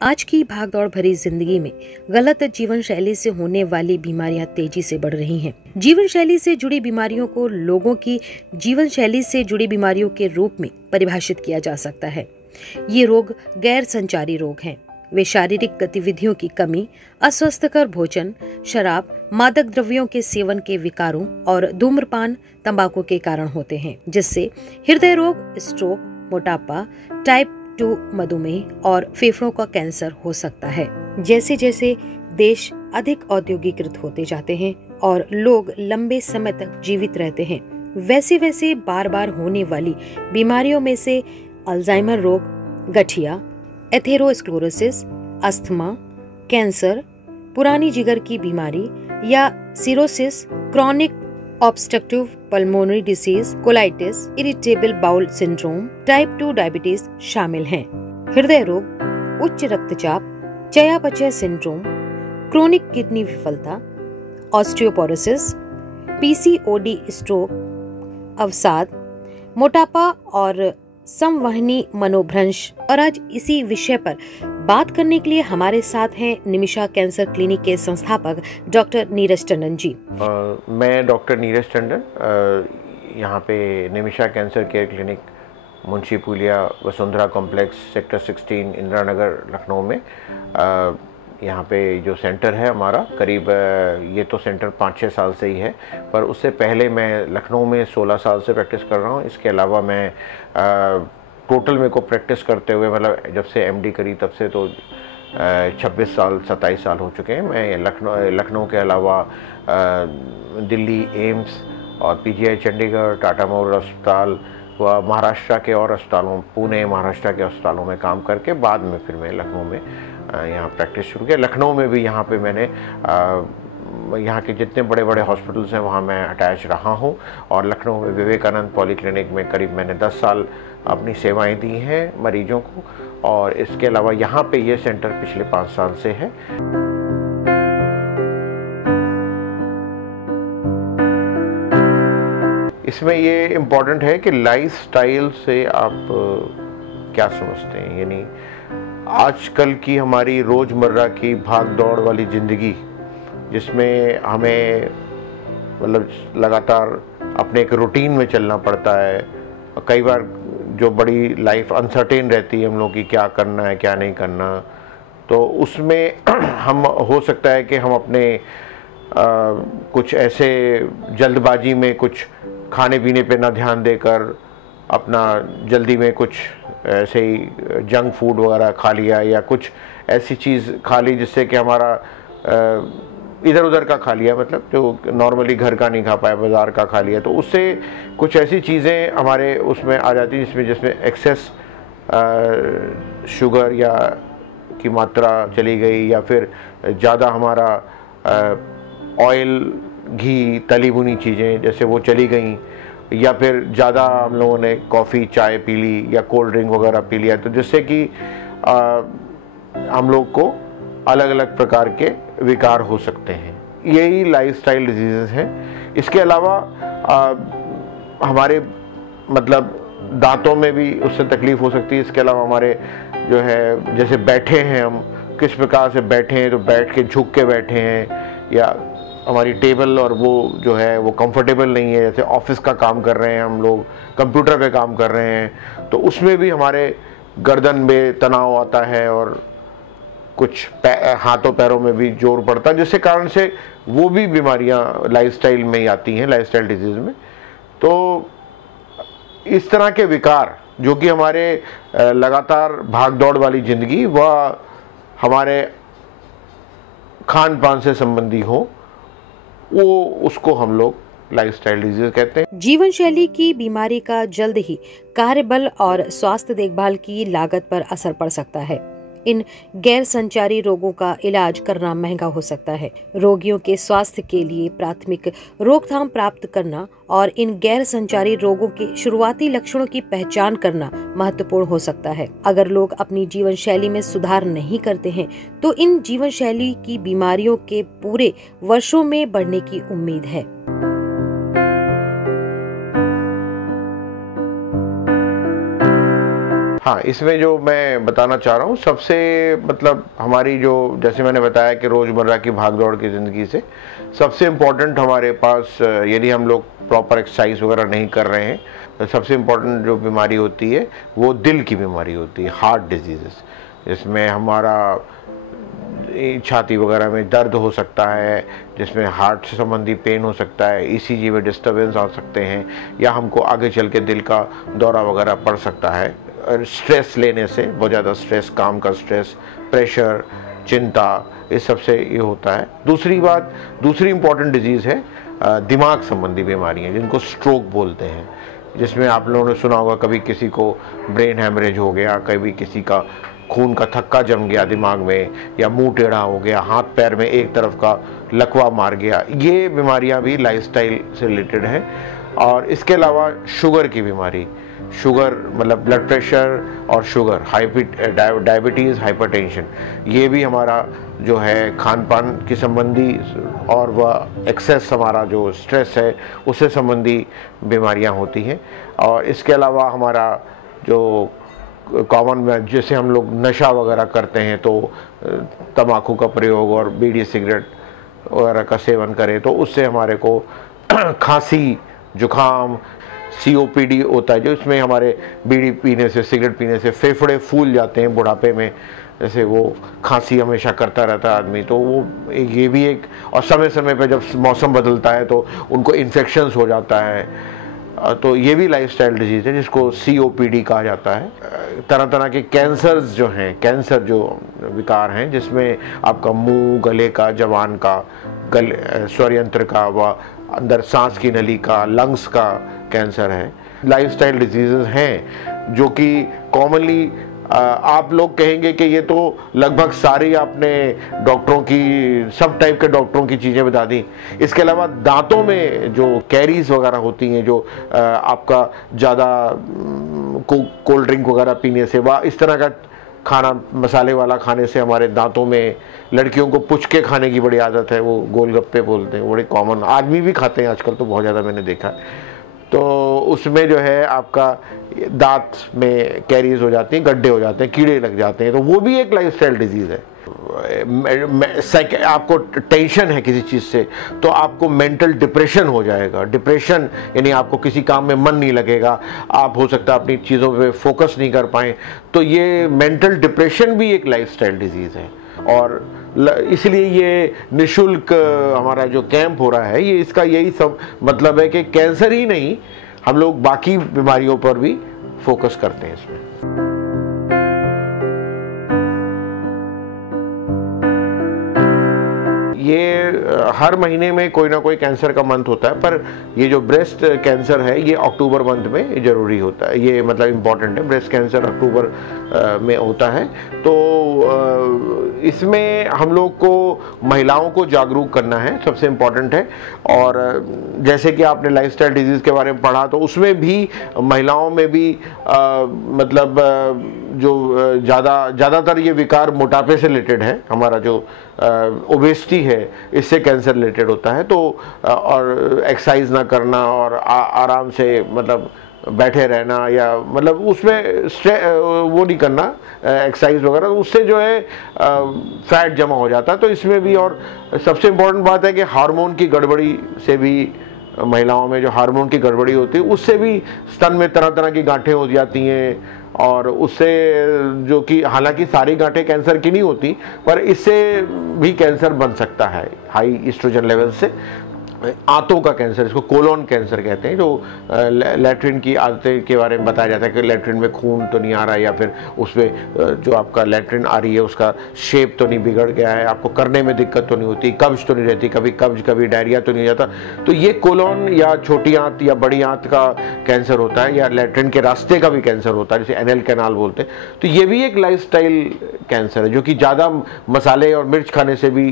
आज की भागदौड़ भरी जिंदगी में गलत जीवन शैली से होने वाली बीमारियां तेजी से बढ़ रही हैं। जीवन शैली से जुड़ी बीमारियों को लोगों की जीवन शैली से जुड़ी बीमारियों के रूप में परिभाषित किया जा सकता है। ये रोग गैर संचारी रोग हैं। वे शारीरिक गतिविधियों की कमी, अस्वस्थकर भोजन, शराब, मादक द्रव्यों के सेवन के विकारों और धूम्रपान, तंबाकू के कारण होते हैं, जिससे हृदय रोग, स्ट्रोक, मोटापा, टाइप 2 मधुमेह और फेफड़ों का कैंसर हो सकता है। जैसे जैसे देश अधिक औद्योगिकृत होते जाते हैं और लोग लंबे समय तक जीवित रहते हैं, वैसे वैसे बार बार होने वाली बीमारियों में से अल्जाइमर रोग, गठिया, एथेरोस्क्लेरोसिस, अस्थमा, कैंसर, पुरानी जिगर की बीमारी या cirrhosis, chronic obstructive pulmonary disease, colitis, irritable bowel syndrome, type 2 diabetes शामिल हैं। हृदय रोग, उच्च रक्तचाप, चयापचय सिंड्रोम, क्रोनिक किडनी विफलता, ऑस्टियोपोरोसिस, पीसीओडी, स्ट्रोक, अवसाद, मोटापा और संवहनी मनोभ्रंश। और आज इसी विषय पर बात करने के लिए हमारे साथ हैं निमिषा कैंसर क्लिनिक के संस्थापक डॉक्टर नीरज टंडन जी। मैं डॉक्टर नीरज टंडन यहाँ पे Nimisha cancer care clinic, Munshi पुलिया, वसुंधरा कॉम्प्लेक्स, सेक्टर 16, इंदिरा नगर, लखनऊ में यहाँ पे जो सेंटर है हमारा, करीब ये तो सेंटर 5-6 साल से ही है, पर उससे पहले मैं लखनऊ में 16 साल से प्रैक्टिस कर रहा हूँ। इसके अलावा मैं टोटल मेरे को प्रैक्टिस करते हुए, मतलब जब से एमडी करी तब से तो 26 साल 27 साल हो चुके हैं। मैं लखनऊ के अलावा दिल्ली एम्स और पीजीआई चंडीगढ़, टाटा मोर अस्पताल व महाराष्ट्र के और अस्पतालों, पुणे महाराष्ट्र के अस्पतालों में काम करके बाद में फिर मैं लखनऊ में यहाँ प्रैक्टिस शुरू किया। लखनऊ में भी यहाँ पे मैंने यहाँ के जितने बड़े बड़े हॉस्पिटल्स हैं वहाँ मैं अटैच रहा हूँ, और लखनऊ में विवेकानंद पॉलीक्लिनिक में करीब मैंने 10 साल अपनी सेवाएं दी हैं मरीजों को, और इसके अलावा यहाँ पे ये सेंटर पिछले 5 साल से है। इसमें ये इम्पॉर्टेंट है कि लाइफस्टाइल से आप क्या समझते हैं, यानी आजकल की हमारी रोज़मर्रा की भाग दौड़ वाली ज़िंदगी, जिसमें हमें मतलब लगातार अपने एक रूटीन में चलना पड़ता है। कई बार जो बड़ी लाइफ अनसर्टेन रहती है हम लोग की, क्या करना है क्या नहीं करना, तो उसमें हम हो सकता है कि हम अपने कुछ ऐसे जल्दबाजी में कुछ खाने पीने पे ना ध्यान देकर अपना जल्दी में कुछ ऐसे ही जंक फूड वगैरह खा लिया, या कुछ ऐसी चीज़ खा ली जिससे कि हमारा इधर उधर का खा लिया, मतलब जो नॉर्मली घर का नहीं खा पाया, बाज़ार का खा लिया, तो उससे कुछ ऐसी चीज़ें हमारे उसमें आ जाती हैं जिसमें एक्सेस शुगर या की मात्रा चली गई, या फिर ज़्यादा हमारा ऑयल, घी, तली भुनी चीज़ें जैसे वो चली गई, या फिर ज़्यादा हम लोगों ने कॉफ़ी चाय पी ली या कोल्ड ड्रिंक वगैरह पी लिया, तो जिससे कि हम लोग को अलग अलग प्रकार के विकार हो सकते हैं। यही लाइफस्टाइल डिजीज़ेस हैं। इसके अलावा हमारे मतलब दांतों में भी उससे तकलीफ़ हो सकती है। इसके अलावा हमारे जो है, जैसे बैठे हैं हम, किस प्रकार से बैठे हैं, तो बैठ के झुक के बैठे हैं, या हमारी टेबल और वो जो है वो कंफर्टेबल नहीं है, जैसे ऑफिस का काम कर रहे हैं हम लोग, कंप्यूटर पे काम कर रहे हैं, तो उसमें भी हमारे गर्दन में तनाव आता है और कुछ हाथों पैरों में भी जोर पड़ता है, जिसके कारण से वो भी बीमारियां लाइफस्टाइल में ही आती हैं, लाइफस्टाइल डिजीज़ में। तो इस तरह के विकार जो कि हमारे लगातार भागदौड़ वाली ज़िंदगी व हमारे खान पान से संबंधी हो, वो उसको हम लोग लाइफस्टाइल डिजीज कहते हैं। जीवन शैली की बीमारी का जल्द ही कार्यबल और स्वास्थ्य देखभाल की लागत पर असर पड़ सकता है। इन गैर संचारी रोगों का इलाज करना महंगा हो सकता है। रोगियों के स्वास्थ्य के लिए प्राथमिक रोकथाम प्राप्त करना और इन गैर संचारी रोगों के शुरुआती लक्षणों की पहचान करना महत्वपूर्ण हो सकता है। अगर लोग अपनी जीवन शैली में सुधार नहीं करते हैं, तो इन जीवन शैली की बीमारियों के पूरे वर्षों में बढ़ने की उम्मीद है। हाँ, इसमें जो मैं बताना चाह रहा हूँ सबसे मतलब हमारी जो जैसे मैंने बताया कि रोज़मर्रा की भागदौड़ की ज़िंदगी से सबसे इम्पोर्टेंट हमारे पास यदि हम लोग प्रॉपर एक्सरसाइज वगैरह नहीं कर रहे हैं तो सबसे इम्पोर्टेंट जो बीमारी होती है वो दिल की बीमारी होती है, हार्ट डिजीज़, जिसमें हमारा छाती वगैरह में दर्द हो सकता है, जिसमें हार्ट से संबंधी पेन हो सकता है, ईसीजी में डिस्टर्बेंस आ सकते हैं, या हमको आगे चल के दिल का दौरा वगैरह पड़ सकता है स्ट्रेस लेने से, बहुत ज़्यादा स्ट्रेस, काम का स्ट्रेस, प्रेशर, चिंता, इस सब से ये होता है। दूसरी इम्पॉर्टेंट डिजीज़ है दिमाग संबंधी बीमारियाँ जिनको स्ट्रोक बोलते हैं, जिसमें आप लोगों ने सुना होगा कभी किसी को ब्रेन हैमरेज हो गया, कभी किसी का खून का थक्का जम गया दिमाग में, या मुंह टेढ़ा हो गया, हाथ पैर में एक तरफ का लकवा मार गया। ये बीमारियां भी लाइफस्टाइल से रिलेटेड हैं। और इसके अलावा शुगर की बीमारी, शुगर मतलब ब्लड प्रेशर और शुगर, डायबिटीज़, हाइपरटेंशन, ये भी हमारा जो है खान पान की संबंधी और वह एक्सेस हमारा जो स्ट्रेस है उससे संबंधी बीमारियां होती हैं। और इसके अलावा हमारा जो कॉमन में जैसे हम लोग नशा वगैरह करते हैं तो तंबाकू का प्रयोग और बीड़ी सिगरेट वगैरह का सेवन करें तो उससे हमारे को खांसी, जुखाम, COPD होता है, जो इसमें हमारे बीड़ी पीने से, सिगरेट पीने से फेफड़े फूल जाते हैं बुढ़ापे में, जैसे वो खांसी हमेशा करता रहता है आदमी, तो वो ये भी एक, और समय समय पे जब मौसम बदलता है तो उनको इन्फेक्शंस हो जाता है, तो ये भी लाइफस्टाइल डिजीज़ है जिसको COPD कहा जाता है। तरह तरह के कैंसर्स जो हैं, कैंसर जो विकार हैं जिसमें आपका मुंह, गले का, जवान का, स्वरयंत्र का, व अंदर सांस की नली का, लंग्स का कैंसर है, लाइफस्टाइल डिजीज़ हैं जो कि कॉमनली आप लोग कहेंगे कि ये तो लगभग सारी आपने डॉक्टरों की, सब टाइप के डॉक्टरों की चीज़ें बता दी। इसके अलावा दांतों में जो कैरीज वगैरह होती हैं, जो आपका ज़्यादा कोल्ड ड्रिंक वगैरह पीने से, व इस तरह का खाना मसाले वाला खाने से हमारे दांतों में, लड़कियों को पुचके खाने की बड़ी आदत है, वो गोलगप्पे बोलते हैं, बड़े कॉमन, आदमी भी खाते हैं आजकल तो बहुत ज़्यादा मैंने देखा, तो उसमें जो है आपका दांत में कैरीज हो जाती हैं, गड्ढे हो जाते हैं, कीड़े लग जाते हैं, तो वो भी एक लाइफस्टाइल डिजीज़ है। आपको टेंशन है किसी चीज़ से तो आपको मेंटल डिप्रेशन हो जाएगा, डिप्रेशन यानी आपको किसी काम में मन नहीं लगेगा, आप हो सकता है अपनी चीज़ों पे फोकस नहीं कर पाएँ, तो ये मेंटल डिप्रेशन भी एक लाइफस्टाइल डिजीज़ है। और इसलिए ये निशुल्क हमारा जो कैंप हो रहा है, ये इसका यही सब मतलब है कि कैंसर ही नहीं, हम लोग बाकी बीमारियों पर भी फोकस करते हैं इसमें। ये हर महीने में कोई ना कोई कैंसर का मंथ होता है, पर ये जो ब्रेस्ट कैंसर है ये अक्टूबर मंथ में ज़रूरी होता है, ये मतलब इम्पॉर्टेंट है, ब्रेस्ट कैंसर अक्टूबर में होता है। तो इसमें हम लोग को महिलाओं को जागरूक करना है, सबसे इम्पॉर्टेंट है। और जैसे कि आपने लाइफस्टाइल डिजीज़ के बारे में पढ़ा, तो उसमें भी महिलाओं में भी मतलब जो ज़्यादातर ये विकार मोटापे से रिलेटेड है, हमारा जो ओबेसिटी है इससे कैंसर रिलेटेड होता है। तो और एक्सरसाइज ना करना और आराम से मतलब बैठे रहना, या मतलब उसमें वो नहीं करना एक्सरसाइज वगैरह, तो उससे जो है फैट जमा हो जाता है। तो इसमें भी, और सबसे इम्पोर्टेंट बात है कि हार्मोन की गड़बड़ी से भी, महिलाओं में जो हार्मोन की गड़बड़ी होती है उससे भी स्तन में तरह तरह की गांठें हो जाती हैं, और उससे जो कि हालांकि सारी गांठें कैंसर की नहीं होती, पर इससे भी कैंसर बन सकता है हाई ईस्ट्रोजन लेवल से। आंतों का कैंसर, इसको कोलोन कैंसर कहते हैं, जो लैट्रिन की आदतें के बारे में बताया जाता है कि लैट्रिन में खून तो नहीं आ रहा है, या फिर उसमें जो आपका लैट्रिन आ रही है उसका शेप तो नहीं बिगड़ गया है, आपको करने में दिक्कत तो नहीं होती, कब्ज तो नहीं रहती, कभी कब्ज कभी डायरिया तो नहीं जाता। तो ये कोलोन या छोटी आंत या बड़ी आंत का कैंसर होता है, या लैट्रिन के रास्ते का भी कैंसर होता है, जिसे एनल कैनाल बोलते हैं। तो ये भी एक लाइफस्टाइल कैंसर है जो कि ज़्यादा मसाले और मिर्च खाने से भी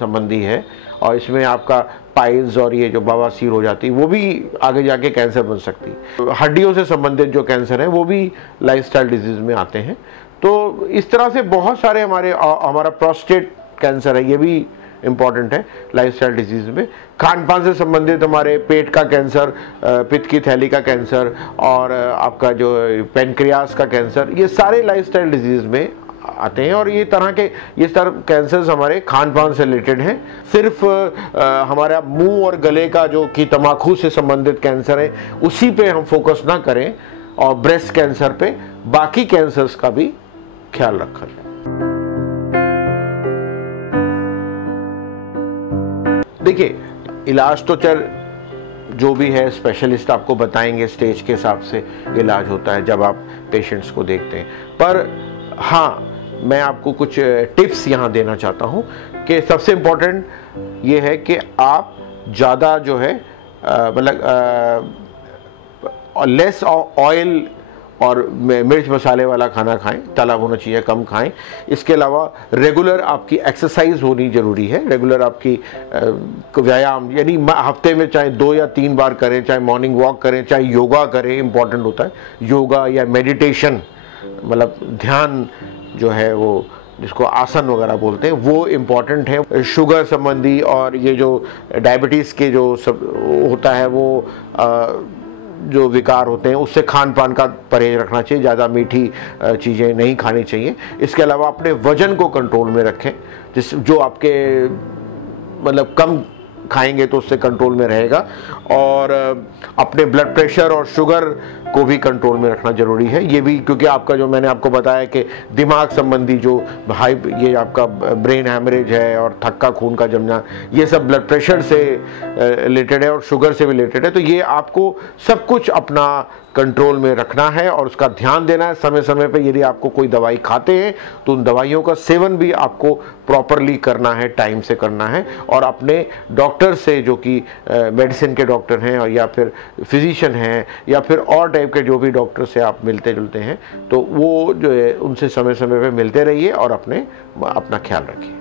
संबंधी है, और इसमें आपका पाइल्स और ये जो बवासीर हो जाती है वो भी आगे जाके कैंसर बन सकती है। हड्डियों से संबंधित जो कैंसर है वो भी लाइफस्टाइल डिजीज़ में आते हैं। तो इस तरह से बहुत सारे हमारा प्रोस्टेट कैंसर है, ये भी इम्पॉर्टेंट है लाइफस्टाइल डिजीज में। खान पान से संबंधित हमारे पेट का कैंसर, पित्त की थैली का कैंसर और आपका जो पेनक्रियास का कैंसर, ये सारे लाइफस्टाइल डिजीज में आते हैं और ये तरह कैंसर्स हमारे खान पान से रिलेटेड हैं। सिर्फ हमारा मुंह और गले का जो कि तंबाकू से संबंधित कैंसर है उसी पे हम फोकस ना करें और ब्रेस्ट कैंसर पे, बाकी कैंसर्स का भी ख्याल रखा जाए। देखिए, इलाज तो जो भी है स्पेशलिस्ट आपको बताएंगे, स्टेज के हिसाब से इलाज होता है जब आप पेशेंट्स को देखते हैं। पर हाँ, मैं आपको कुछ टिप्स यहाँ देना चाहता हूँ कि सबसे इम्पोर्टेंट ये है कि आप ज़्यादा जो है लेस ऑयल और मिर्च मसाले वाला खाना खाएं, तला होना चाहिए कम खाएं। इसके अलावा रेगुलर आपकी एक्सरसाइज होनी ज़रूरी है, रेगुलर आपकी व्यायाम, यानी हफ्ते में चाहे 2 या 3 बार करें, चाहे मॉर्निंग वॉक करें, चाहे योगा करें, इम्पॉर्टेंट होता है योगा या मेडिटेशन, मतलब ध्यान जो है वो जिसको आसन वगैरह बोलते हैं वो इम्पॉर्टेंट है। शुगर संबंधी और ये जो डायबिटीज़ के जो सब होता है वो जो विकार होते हैं उससे खान पान का परहेज रखना चाहिए, ज़्यादा मीठी चीज़ें नहीं खानी चाहिए। इसके अलावा अपने वज़न को कंट्रोल में रखें, जो आपके मतलब कम खाएंगे तो उससे कंट्रोल में रहेगा। और अपने ब्लड प्रेशर और शुगर को भी कंट्रोल में रखना जरूरी है। ये भी क्योंकि आपका जो मैंने आपको बताया कि दिमाग संबंधी जो ये आपका ब्रेन हैमरेज है और थक्का खून का जमना, ये सब ब्लड प्रेशर से रिलेटेड है और शुगर से भी रिलेटेड है। तो ये आपको सब कुछ अपना कंट्रोल में रखना है और उसका ध्यान देना है समय समय पे। यदि आपको कोई दवाई खाते हैं तो उन दवाइयों का सेवन भी आपको प्रॉपरली करना है, टाइम से करना है। और अपने डॉक्टर से, जो कि मेडिसिन के डॉक्टर हैं और या फिर फिजिशियन हैं या फिर और टाइप के जो भी डॉक्टर से आप मिलते जुलते हैं, तो वो जो है उनसे समय समय पे मिलते रहिए और अपना ख्याल रखिए।